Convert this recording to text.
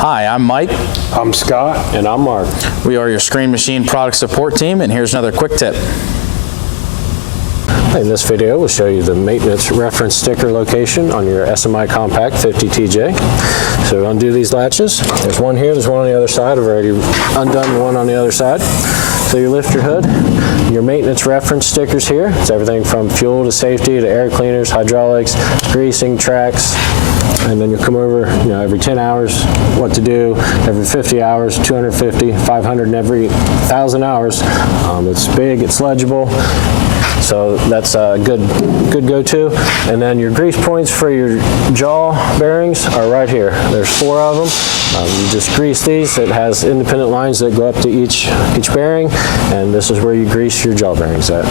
Hi, I'm Mike. I'm Scott. And I'm Mark. We are your Screen Machine product support team, and here's another quick tip. In this video, we'll show you the maintenance reference sticker location on your SMI Compact 50TJ. So we're going to do these latches. There's one here, there's one on the other side. I've already undone the one on the other side. So you lift your hood. Your maintenance reference stickers here. It's everything from fuel to safety to air cleaners, hydraulics, greasing, tracks. And then you come over, every 10 hours, what to do, every 50 hours, 250, 500, and every 1,000 hours. It's big, it's legible. So that's a good go-to. And then your grease points for your jaw bearings are right here. There's 4 of them. You just grease these. It has independent lines that go up to each bearing, and this is where you grease your jaw bearings at.